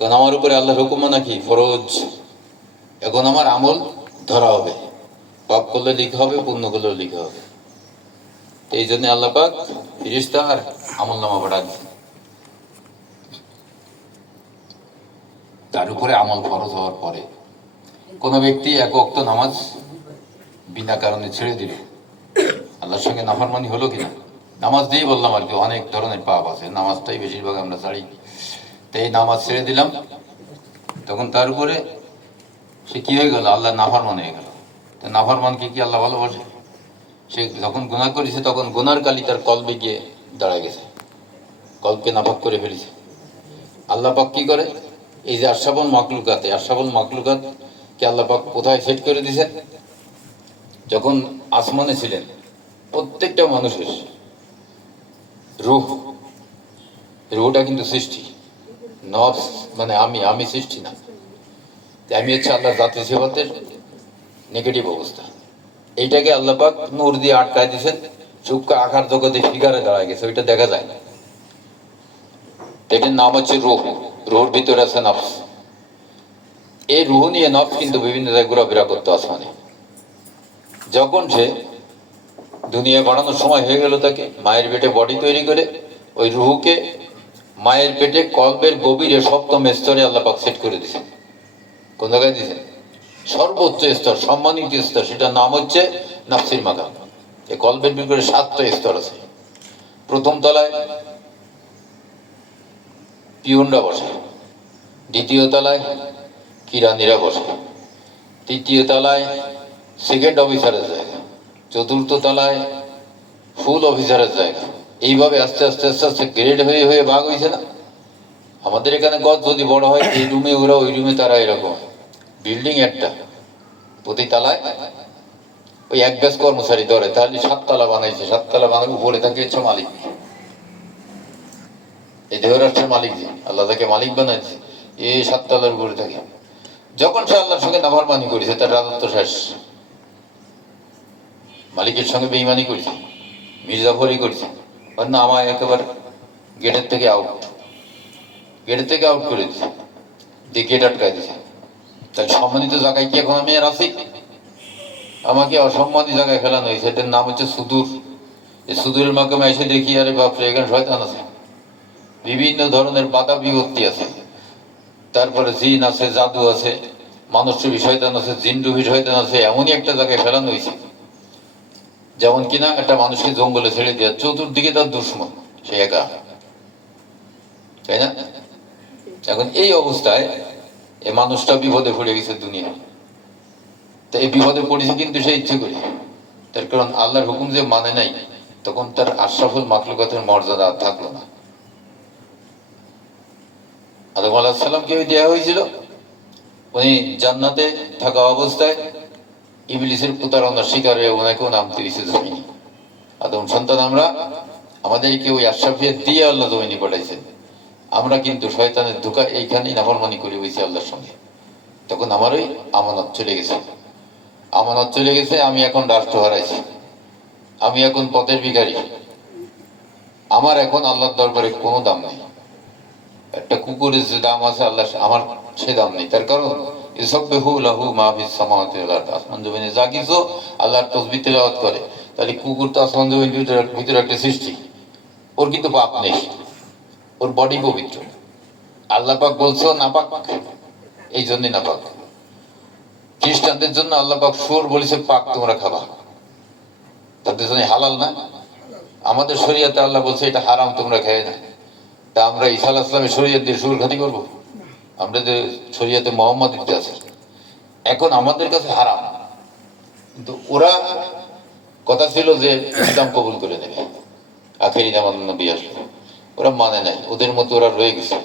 কারণ আমার উপরে আল্লাহর হুকুম নাকি ফরজ। এখন আমার আমল ধরা হবে, পাপ করলে লিখা হবে, পুণ্য করলেও লিখা হবে। এই জন্য আল্লাহ পাক ফিরিস্তা আর আমল নামা পাঠান। তার উপরে আমল ফরজ হওয়ার পরে কোনো ব্যক্তি এক ওয়াক্ত নামাজ বিনা কারণে ছেড়ে দিল, আল্লাহর সঙ্গে নাফরমানি হলো কিনা? নামাজ দিয়ে বললাম আর কি, অনেক ধরনের পাপ আছে, নামাজটাই বেশিরভাগ আমরা ছাড়ি। তো এই নামাজ ছেড়ে দিলাম, তখন তার উপরে সে কি হয়ে গেল? আল্লাহ নাফরমান হয়ে গেল। তো নাফরমানকে কি আল্লাহ ভালোবাসে? সে যখন গুনাহ করেছে তখন গুনার কালি তার কলবে গিয়ে দাঁড়ায় গেছে, কলকে নাপাক করে ফেলেছে। আল্লাহ পাক কি করে? এই যে আশরাফুল মাখলুকাত, এই আশরাফুল মাখলুকাত কে আল্লাহ পাক কোথায় সেট করে দিয়েছেন? যখন আসমানে ছিলেন, প্রত্যেকটা মানুষের রূহ, রূহটা কিন্তু সৃষ্টি, নফস মানে আমি সৃষ্টি না। আমি হচ্ছে আল্লাহ জাতি সিফাতের নেগেটিভ অবস্থা। এইটাকে আল্লাহ পাক নূর দিয়ে আটকায় দিয়েছেন, চুক্কা আকার জগতে ফিগারে দাঁড়ায় গেছে, ওইটা দেখা যায় না। এটার নাম হচ্ছে রূহ। রুহর ভিতরে আছে নফস। এই রুহ নিয়ে নফস কিন্তু বিভিন্ন জায়গায় ঘোরাফেরা করতো আসমানে। যখন সে দুনিয়া বাড়ানোর সময় হয়ে গেল, তাকে মায়ের পেটে বডি তৈরি করে ওই রুহুকে মায়ের পেটে কলবের গভীরে সপ্তম স্তরে আল্লাহ পাক সেট করে দিয়েছেন। কোন জায়গায় দিয়েছেন? সর্বোচ্চ স্তর, সম্মানিত স্তর, সেটার নাম হচ্ছে নাফসির মাকাম। এই কলবের ভিতরে 7টা স্তর আছে। প্রথম তলায় পিয়নরা বসে, দ্বিতীয় তলায় কিরানিরা বসে, তৃতীয় তলায় সেকেন্ড অফিসারের জায়গা, চতুর্থ তলায় ফুল অফিসারের জায়গা। এইভাবে আস্তে আস্তে আস্তে আস্তে গ্রেড হয়ে হয়ে ভাগ হয়েছে না? আমাদের এখানে গজ যদি বড় হয়, এই রুমে ওরা, ওই রুমে তারা, এরকম বিল্ডিং একটা, প্রতি তালায় ওই এক ব্যাচ কর্মচারী ধরে, তাহলে 7 তলা বানাইছে। 7 তলা বানাবে, উপরে থাকে হচ্ছে মালিক। এই দেহরাষ্ট্রের মালিক যে আল্লাহ তাকে মালিক বানাইছে, এই 7 তলার উপরে থাকে। যখন সে আল্লাহর সঙ্গে নাফরমানি করেছে, তার রাজত্ব শেষ। মালিকের সঙ্গে বেঈমানি করেছে, মির্জাফরি করেছে, না আমায় একেবারে গেটের থেকে আউট, গেটের থেকে আউট করে দিচ্ছে, দিয়ে গেট আটকায় দিচ্ছে। তাহলে সম্মানিত জায়গায় কি এখন আমি আর আছি? আমাকে অসম্মানিত জায়গায় ফেলানো হয়েছে। এটার নাম হচ্ছে সুদূর। এই সুদূরের মাধ্যমে এসে দেখি, আরে বাপরে, এখানে শয়তান আছে, বিভিন্ন ধরনের বাধা বিপত্তি আছে, তারপরে জিন আছে, জাদু আছে, মানুষরূপী শয়তান আছে, জিনরূপী শয়তান আছে। এমনই একটা জায়গায় ফেলানো হয়েছে, যেমন কিনা একটা মানুষকে জঙ্গলে ছেড়ে দেওয়া, চতুর্দিকে তার দুশ্মন, সে একা, তাই না? এখন এই অবস্থায় এই মানুষটা বিপদে পড়ে গেছে দুনিয়া। তো এই বিপদে পড়েছে কিন্তু সে ইচ্ছে করে, তার কারণ আল্লাহর হুকুম যে মানে নাই, তখন তার আশরাফুল মাখলুকাতের মর্যাদা আর থাকলো না। আদম আলাইহিস সালামকে দেওয়া হয়েছিল, উনি জান্নাতে থাকা অবস্থায় ইবলিসের প্রতারণার শিকার হয়ে ওনাকেও নামতে হয়েছে জমিনে। আদম সন্তান আমরা, আমাদেরকে ওই আশরাফিয়ত দিয়ে আল্লাহ জমিনে পাঠাইছেন। আমরা কিন্তু শয়তানের ধোঁকা এইখানেই নাফরমানি করে হয়েছি আল্লাহর সঙ্গে। তখন আমার ওই আমানত চলে গেছে, আমানত চলে গেছে। আমি এখন রাষ্ট্র হারাইছি, আমি এখন পথের ভিখারি, আমার এখন আল্লাহর দরবারে কোনো দাম নেই। একটা কুকুরের যে দাম আছে, আল্লাহ আমার সে দাম নেই। তার কারণ আসমান জমিনে যা কিছু আল্লাহর তাসবিহ তেলাওয়াত করে, তাহলে কুকুর তো আসমান জমিনের ভিতরে একটা সৃষ্টি, ওর কিন্তু পাপ নেই, ওর বডি পবিত্র। আল্লাহ পাক বলছো নাপাক, এই জন্যই নাপাক। খ্রিস্টানদের জন্য আল্লাহ পাক শুয়োর বলেছে পাক, তোমরা খাবা, তাদের জন্য হালাল না। আমাদের শরীয়তে আল্লাহ বলছে এটা হারাম, তোমরা খেয়ে না। তা আমরা ঈসা আলাইহিস সালামের শরীয়ত দিয়ে শুয়োর খাতি করবো? আমরা যে শরীয়তে মোহাম্মদ দিতে আছে, এখন আমাদের কাছে হারাম, কিন্তু ওরা কথা ছিল যে ইসলাম কবুল করে নেবে, আখেরি জামান নবী আসবে। ওরা মানে নাই, ওদের মতো ওরা রয়ে গেছে।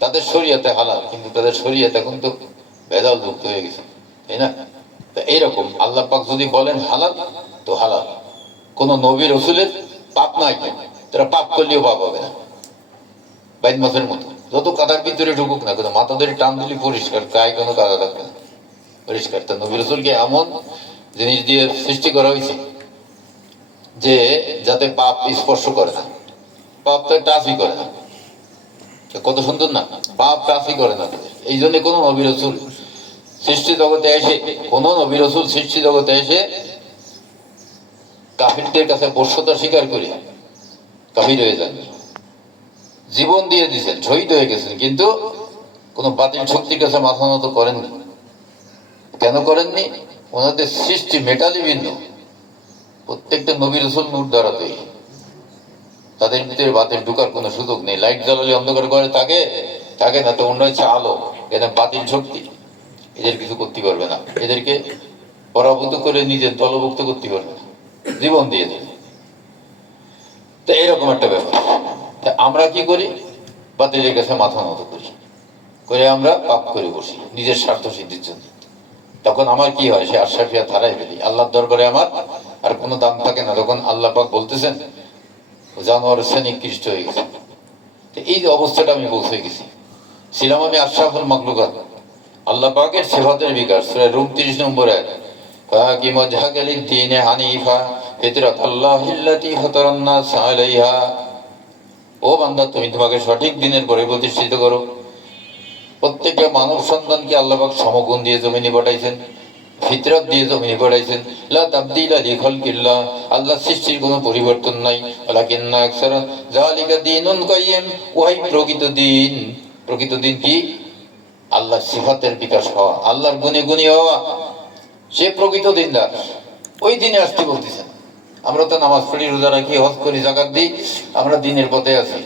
তাদের শরীয়তে হালাল, কিন্তু তাদের শরীয়ত এখন তো ভেজাল যুক্ত হয়ে গেছে, তাই না? এইরকম আল্লাহ পাক যদি বলেন হালাল, তো হালাল। কোন নবী রসুলের পাপ নাই, তারা পাপ করলেও পাপ হবে না। বাইন মাসের মতো যত কাদার ভিতরে ঢুকুক না, কিন্তু মাথা ধরে টান দিলে পরিষ্কার, গায়ে কোনো কাদা থাকবে না, পরিষ্কার। তা নবী রসুলকে এমন জিনিস দিয়ে সৃষ্টি করা হয়েছে যে যাতে পাপ স্পর্শ করে না, পাপ তো টাচই করে না। কত সুন্দর না? পাপ কাজই করে না তাদের। এই জন্য কোনো নবী রাসূল সৃষ্টি জগতে এসে, কোনো নবী রাসূল সৃষ্টি জগতে এসে কাফিরদের কাছে বশ্যতা স্বীকার করে কাফির হয়ে যান, জীবন দিয়ে দিয়েছেন, শহীদ হয়ে গেছেন, কিন্তু কোনো বাতিল শক্তির কাছে মাথা নত করেননি। কেন করেননি? ওনাদের সৃষ্টি মেটালি ভিন্ন। প্রত্যেকটা নবী রাসূল নূর দ্বারা তৈরি, তাদের ভিতরে বাতিল ঢুকার কোনো সুযোগ নেই। লাইট জ্বালালে অন্ধকার করে থাকে থাকে না, তো অন্য হচ্ছে আলো, এটা বাতিল শক্তি, এদের কিছু করতে পারবে না, এদেরকে পরাভূত করে নিজের দলভুক্ত করতে পারবে না, জীবন দিয়ে দেবে। তো এরকম একটা ব্যাপার। তা আমরা কি করি? বাতিলের কাছে মাথা নত করি, করে আমরা পাপ করে বসি নিজের স্বার্থ সিদ্ধির জন্য। তখন আমার কি হয়? সে আশরাফিয়া ধারায় ফেলি, আল্লাহর দরবারে আমার আর কোনো দাম থাকে না। তখন আল্লাহ পাক বলতেছেন জানোয়ার সে নিকৃষ্ট হয়ে গেছে। এই যে অবস্থাটা আমি পৌঁছে গেছি, ছিলাম আমি আশরাফুল মাখলুকাত, আল্লাহ পাকের সিফাতের বিকাশ। সূরা রূম 30 নম্বর আয়াত, ফাকিম ওয়াজহাকা লিদ-দীনি হানিফা ফিতরাতাল্লাহিল্লাতী ফাতারান নাস আলাইহা। ও বান্দা, তুমি তোমাকে সঠিক দিনের পরে প্রতিষ্ঠিত করো। প্রত্যেকটা মানব সন্তানকে আল্লাহ পাক সমগুণ দিয়ে জমিনে পাঠাইছেন, ফিতরত দিয়ে জমিনে পাঠাইছেন। লা তাবদীলা লিখালকিল্লাহ, আল্লাহ সৃষ্টির কোনো পরিবর্তন নাই। ওয়ালাকিন্না আকসারা যালিকা দীনুন কাইয়্যিম, ওই প্রকৃত দিন। প্রকৃত দিন কি? আল্লাহর সিফাতের বিকাশ হওয়া, আল্লাহর গুণে গুণী হওয়া, সে প্রকৃত দিনদার। ওই দিনে আসতে বলতেছেন। আমরা তো নামাজ পড়ি, রোজা রাখি, হজ করি, যাকাত দিই, আমরা দিনের পথে আছি।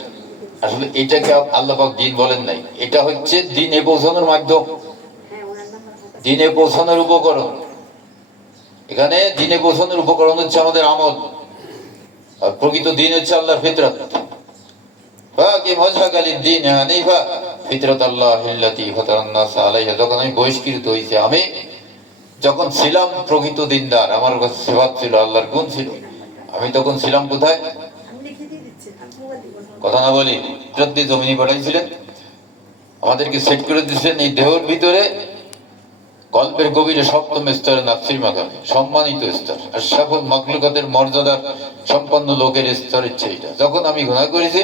আসলে এটাকে আল্লাহ পাক দিন বলেন নাই, এটা হচ্ছে দিনে পৌঁছানোর মাধ্যম, দিনে পৌঁছানোর উপকরণ। এখানে দিনে পৌঁছানোর উপকরণ হচ্ছে আমাদের আমল, আর প্রকৃত দিন হচ্ছে আল্লাহর ফিতরত। যখন আমি বহিষ্কৃত হয়েছি, আমি যখন ছিলাম প্রকৃত দিনদার, আমার কাছে সেবাত ছিল, আল্লাহর গুণ ছিল, আমি তখন ছিলাম কোথায়? কথা না বলি, জমিনে পাঠাইছিলেন, আমাদেরকে সেট করে দিয়েছিলেন এই দেহের ভিতরে, কল্পের গভীরে সপ্তম স্তরে নাফসির মাকামে, সম্মানিত স্তর, আর সকল মাখলুকাতের মর্যাদার সম্পন্ন লোকের স্তর হচ্ছে এটা। যখন আমি গুনাহ করেছি,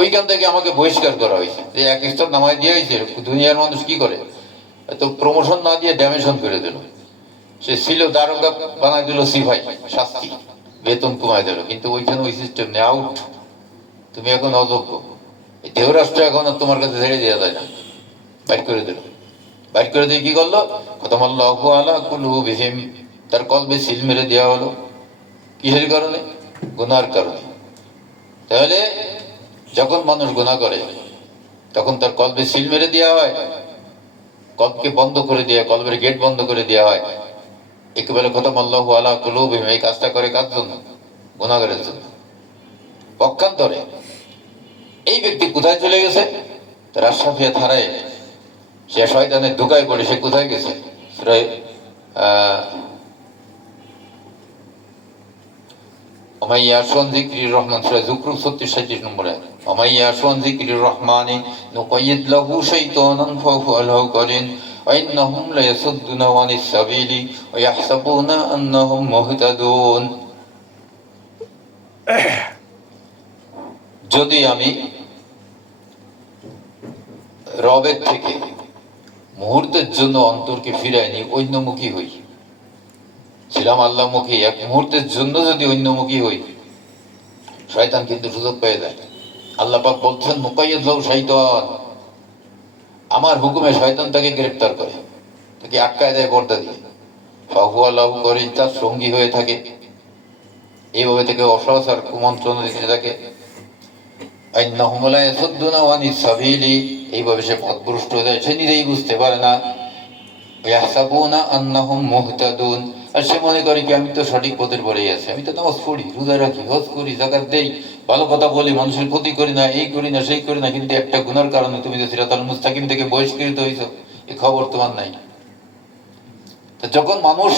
ওইখান থেকে আমাকে বহিষ্কার করা হয়েছে, যে এক স্তর নামায় দিয়ে হয়েছে। দুনিয়ার মানুষ কি করে? তো প্রমোশন না দিয়ে ড্যামেশন করে দিল। সে ছিল দারোগা, বানাই দিল সিপাই, শাস্তি, বেতন কমায় দিল। কিন্তু ওইখানে ওই সিস্টেম নেই, আউট, তুমি এখন অযোগ্য। এই দেহ রাষ্ট্র এখন আর তোমার কাছে ছেড়ে দেওয়া যায় না, বাইর করে দিল। বাইর করে দিয়ে কি করলো? খতামাল্লাহু আলা কুলুবিহিম, তার কলবে সিল মেরে দেওয়া হলো। কিসের কারণে? গুনার কারণে। তাহলে যখন মানুষ গুনাহ করে, তখন তার কলবে সিল মেরে দেওয়া হয়, কলবকে বন্ধ করে দেওয়া, কলবের গেট বন্ধ করে দেওয়া হয়। একেবারে খতামাল্লাহু আলা কুলুবিহিম, এই কাজটা করে কার জন্য? গুনাহগারের জন্য। পক্ষান্তরে এই ব্যক্তি কোথায় চলে গেছে? তার আশরাফিয়া ধারায় সে শয়তানের ধোঁকায় পড়ে সে কোথায় গেছে? ওমাইয়াশুন যিকরির রহমান, সূরা যুখরুফ 36 নম্বরে, ওমাইয়াশুন যিকরির রহমানি নুকাইয়িদ লাহু শাইতানান ফাহুয়া লাহু কারিন ওয়া ইন্নাহুম লায়াসুদ্দুনা আনিস সাবিলি ওয়া ইয়াহসাবুনা আন্নাহুম মুহতাদুন। যদি আমি রবের থেকে মুহূর্তের জন্য অন্তরকে ফিরাইনি, অন্যমুখী হই, ছিলাম আল্লাহমুখী, এক মুহূর্তের জন্য যদি অন্যমুখী হই, শয়তান কিন্তু সুযোগ পেয়ে যায়। আল্লাহ পাক বলছেন মুকাইয়্যিদ লাহু শাইতান, আমার হুকুমে শয়তান তাকে গ্রেফতার করে, তাকে আটকায় দেয় পর্দা দিয়ে। ফাহুয়া লাহু কারিন, তার সঙ্গী হয়ে থাকে, এইভাবে থেকে অসহসার কুমন্ত্রণা দিতে থাকে। ইন্নাহুম লা ইয়াসুদ্দুনা আনিস সাবিলি, এইভাবে সে পথভ্রষ্ট হয়ে যায়, সে নিজেই বুঝতে পারে না। ইয়াহসাবুনা আন্নাহুম মুহতাদুন, আর সে মনে করে কি আমি তো সঠিক পথের পরেই আছি, আমি তো নামাজ পড়ি, রোজা রাখি, হজ করি, যাকাত দেই, ভালো কথা বলি, মানুষের ক্ষতি করি না, এই করি না, সেই করি না, কিন্তু একটা গুনার কারণে তুমি যে সিরাতাল মুস্তাকিম থেকে বহিষ্কৃত হইছো, এই খবর তোমার নাই। তো যখন মানুষ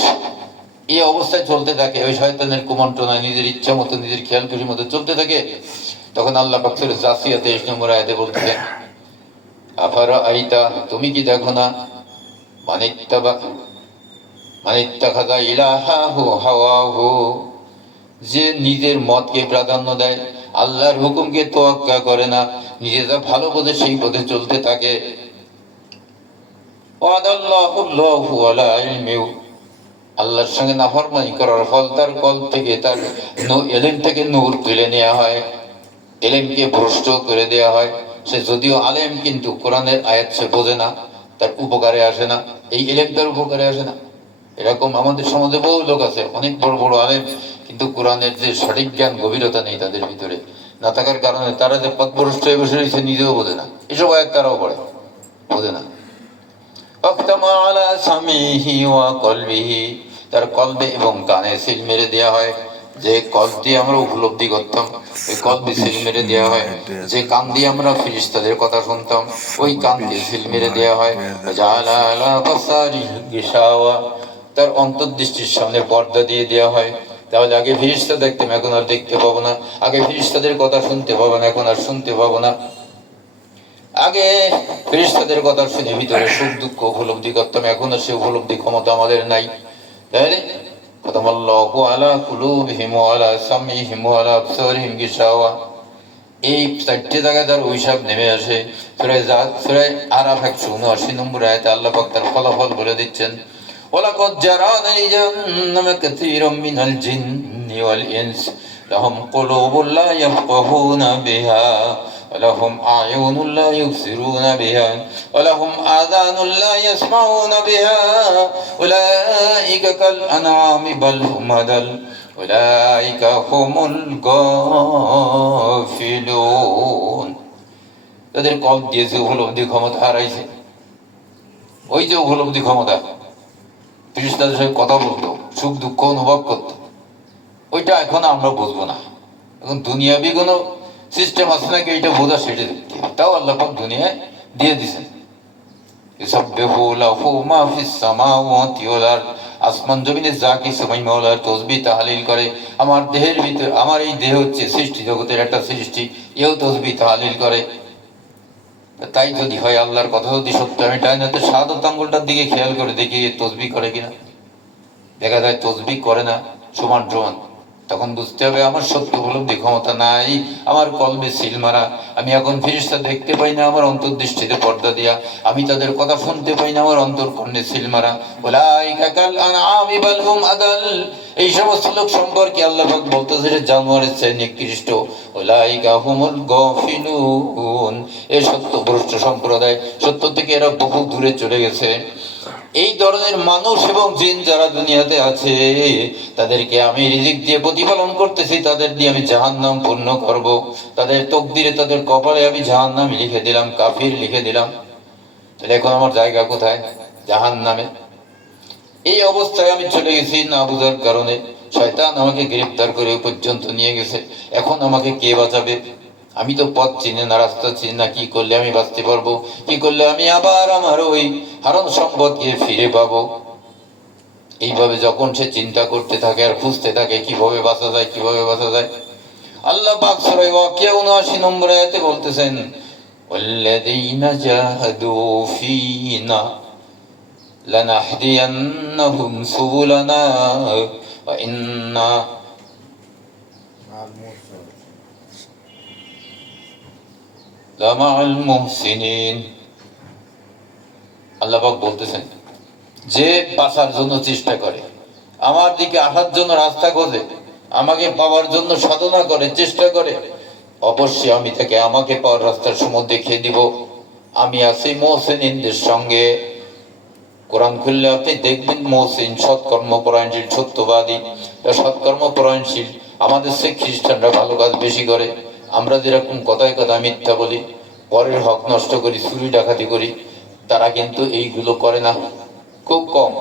এই অবস্থায় চলতে থাকে, ওই শয়তানের কুমন্ত্রণায় নিজের ইচ্ছা মতো, নিজের খেয়াল খুশি মতো চলতে থাকে, তখন আল্লাহ পাক সূরা জাসিয়া 23 নম্বর আয়াতে বলতেছেন, আফারা আইতা, তুমি কি দেখো না, মানিত্তাখাযা ইলাহাহু হাওয়াহু, যে নিজের মতকে প্রাধান্য দেয়, আল্লাহর হুকুমকে তোয়াক্কা করে না, নিজে যা ভালো বোঝে সেই পথে চলতে থাকে। আল্লাহর সঙ্গে নাফরমানি করার ফল তার কল্প থেকে, তার এলেম থেকে নূর তুলে নেওয়া হয়, এলেমকে ভ্রষ্ট করে দেওয়া হয়। সে যদিও আলেম, কিন্তু কোরআনের আয়াত সে বোঝে না, তার উপকারে আসে না, এই এলেম তার উপকারে আসে না। এরকম আমাদের সমাজে বহু লোক আছে, অনেক বড় বড় আলেম, কিন্তু কোরআনের যে সঠিক জ্ঞান গভীরতা নেই তাদের ভিতরে। না থাকার কারণে তারা যে পথভ্রষ্ট হয়ে বসে রয়েছে নিজেও বোঝে না, এসব আয়াত তারাও পড়ে, বোঝে না। তার কলবে এবং কানে সিল মেরে দেওয়া হয়। যে কল্প দিয়ে আমরা উপলব্ধি করতাম ওই কল্পে সিল মেরে দেওয়া হয়। যে কান দিয়ে আমরা ফেরেশতাদের কথা শুনতাম ওই কান দিয়ে সিল মেরে দেওয়া হয়। তার অন্তর্দৃষ্টির সামনে পর্দা দিয়ে দেওয়া হয়। তাহলে আগে ফেরেশতা দেখতাম, এখন আর দেখতে পাবো না। আগে ফেরেশতাদের কথা শুনতে পাবো না, এখন আর শুনতে পাবো না। আগে ফেরেশতাদের কথা শুনে ভিতরে সুখ দুঃখ উপলব্ধি করতাম, এখন আর সে উপলব্ধি ক্ষমতা আমাদের নাই। তাহলে খতামাল্লাহু আলা কুলুবিহিম ওয়া আলা সামইহিম ওয়া আলা আবসারিহিম গিশাওয়া, এই চারটি জায়গায় তার অভিশাপ নেমে আসে। সূরা আরাফ 179 নম্বর আয়াতে আল্লাহ পাক তার ফলাফল বলে দিচ্ছেন, ওয়ালাকাদ জারানা লিজান্নামা কাসীরাম মিনাল জিন্নি ওয়াল ইনস লাহুম কুলুবুন লা ইয়াফকাহুনা বিহা ولهم أعين لا يبصرون بها ولهم آذان لا يسمعون بها أولئك كالأنعام بل هم أضل أولئك هم الغافلون। তাদের কল্প দিয়েছে উপলব্ধি ক্ষমতা হারাইছে। ওই যে উপলব্ধি ক্ষমতা, ফেরেশতাদের সাথে কথা বলতো, সুখ দুঃখ অনুভব করতো, ওইটা এখন আমরা বুঝবো না। এখন দুনিয়াবি কোনো সিস্টেম আছে নাকি এটা বোঝা, সেটা দেখতে, তাও আল্লাহ পাক দুনিয়ায় দিয়ে দিছেন। আসমান জমিনে যা কিছু আমি মাওলার তাসবিহ তাহলিল করে। আমার দেহের ভিতর, আমার এই দেহ হচ্ছে সৃষ্টি জগতের একটা সৃষ্টি, এও তাসবিহ তাহলিল করে। তাই যদি হয়, আল্লাহর কথা যদি সত্য, আমি ডাইনাতে শাহাদাত আঙ্গুলটার দিকে খেয়াল করে দেখি তাসবিহ করে কিনা। দেখা যায় তাসবিহ করে না, সমান সমান। তখন বুঝতে হবে আমার সত্য উপলব্ধি ক্ষমতা নাই, আমার কলবে সিল মারা। আমি এখন ফেরেশতা দেখতে পাই না, আমার অন্তর্দৃষ্টিতে পর্দা দিয়া। আমি তাদের কথা শুনতে পাই না, আমার অন্তরকর্ণে সিল মারা। উলাইকা কাল আনআমি বাল হুম আদাল, এই সমস্ত লোক সম্পর্কে আল্লাহ পাক বলতেছে যে জানোয়ারের চেয়ে নিকৃষ্ট। উলাইকা হুমুল গাফিলুন, এই সত্যভ্রষ্ট সম্প্রদায়, সত্য থেকে এরা বহু দূরে চলে গেছে। এই ধরনের মানুষ এবং জিন যারা দুনিয়াতে আছে, তাদেরকে আমি রিজিক দিয়ে প্রতিপালন করতেছি, তাদের দিয়ে আমি জাহান্নাম পূর্ণ করব। তাদের তকদিরে, তাদের কপালে আমি জাহান্নাম লিখে দিলাম, কাফির লিখে দিলাম। তাহলে এখন আমার জায়গা কোথায়? জাহান্নামে। এই অবস্থায় আমি চলে গেছি না বুঝার কারণে। শয়তান আমাকে গ্রেফতার করে পর্যন্ত নিয়ে গেছে। এখন আমাকে কে বাঁচাবে? আমি তো পথ চিনি না, রাস্তা চিনি না। কি করলে আমি বাঁচতে পারবো? কি করলে আমি আবার আমার ওই হারানো সম্পদকে ফিরে পাবো? এইভাবে যখন সে চিন্তা করতে থাকে আর খুঁজতে থাকে কিভাবে বাঁচা যায়, কিভাবে বাঁচা যায়, আল্লাহ পাক সূরা ওয়াকিয়া 79 নম্বর আয়াতে বলতেছেন, ওয়াল্লাযীনা জাহাদু ফীনা লানাহদিয়ান্নাহুম সুবুলানা ওয়া ইন্না লামাআল মুহসিনিন। আল্লাহ পাক বলতেছেন, যে বাঁচার জন্য চেষ্টা করে, আমার দিকে আসার জন্য রাস্তা খোঁজে, আমাকে পাওয়ার জন্য সাধনা করে, চেষ্টা করে, অবশ্যই আমি তাকে আমাকে পাওয়ার রাস্তার সময় দেখিয়ে দিব। আমি আছি মুহসিনদের সঙ্গে। কোরআন খুললে আপনি দেখবেন মুহসিন সৎকর্মপরায়ণশীল, সত্যবাদী, সৎকর্মপরায়ণশীল। আমাদের সে খ্রিস্টানরা ভালো কাজ বেশি করে। আমরা যেরকম কথায় কথা মিথ্যা বলি, পরের হক নষ্ট করি, চুরি ডাকাতি করি, তারা কিন্তু এইগুলো করে না, খুব কম।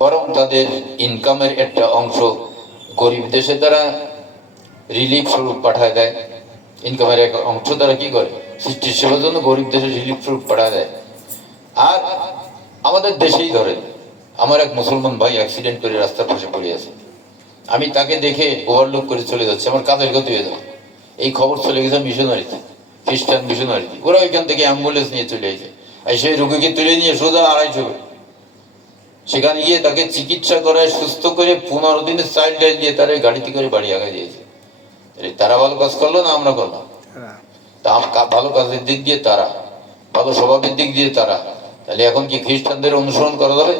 বরং তাদের ইনকামের একটা অংশ গরিব দেশে তারা রিলিফ স্বরূপ পাঠায় দেয়। ইনকামের এক অংশ তারা কি করে, সৃষ্টির সেবার জন্য গরিব দেশে রিলিফ স্বরূপ পাঠায় দেয়। আর আমাদের দেশেই ধরেন, আমার এক মুসলমান ভাই অ্যাক্সিডেন্ট করে রাস্তার পাশে পড়ে আছে। আমি তাকে দেখে ওভারলুক করে চলে যাচ্ছে, আমার কাজের গতি হয়ে যাবে। এই খবর চলে গেছে মিশনারিতে, খ্রিস্টান মিশনারিতে। ওরা ওইখান থেকে অ্যাম্বুলেন্স নিয়ে চলে এসে সেই রোগীকে তুলে নিয়ে সোজা 250 সেখানে গিয়ে তাকে চিকিৎসা করে সুস্থ করে 15 দিনের চাইল্ড লাইন দিয়ে তার গাড়িতে করে বাড়ি আগায় দিয়েছে। তারা ভালো কাজ করলো না আমরা করলাম? তা ভালো কাজের দিক দিয়ে তারা, ভালো স্বভাবের দিক দিয়ে তারা, তাহলে এখন কি খ্রিস্টানদের অনুসরণ করা যাবে?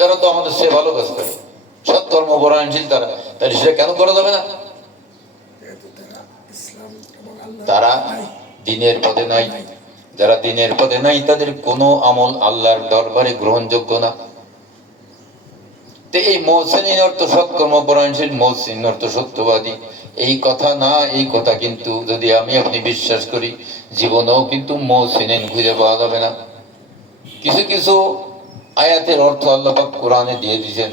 তারা তো আমাদের সে ভালো কাজ করে, সৎকর্ম পরায়ণশীল তারা, তাহলে সেটা কেন করা যাবে না? তারা দিনের পথে নাই। যারা দিনের পথে নাই তাদের কোনো আমল আল্লাহর দরবারে গ্রহণযোগ্য না। এই মহসিন অর্থ সৎকর্ম পরায়ণশীল, মহসিন অর্থ সত্যবাদী, এই কথা না। এই কথা কিন্তু যদি আমি আপনি বিশ্বাস করি, জীবনেও কিন্তু মহসিন খুঁজে পাওয়া যাবে না। কিছু কিছু আয়াতের অর্থ আল্লাহ পাক কোরআনে দিয়ে দিয়েছেন।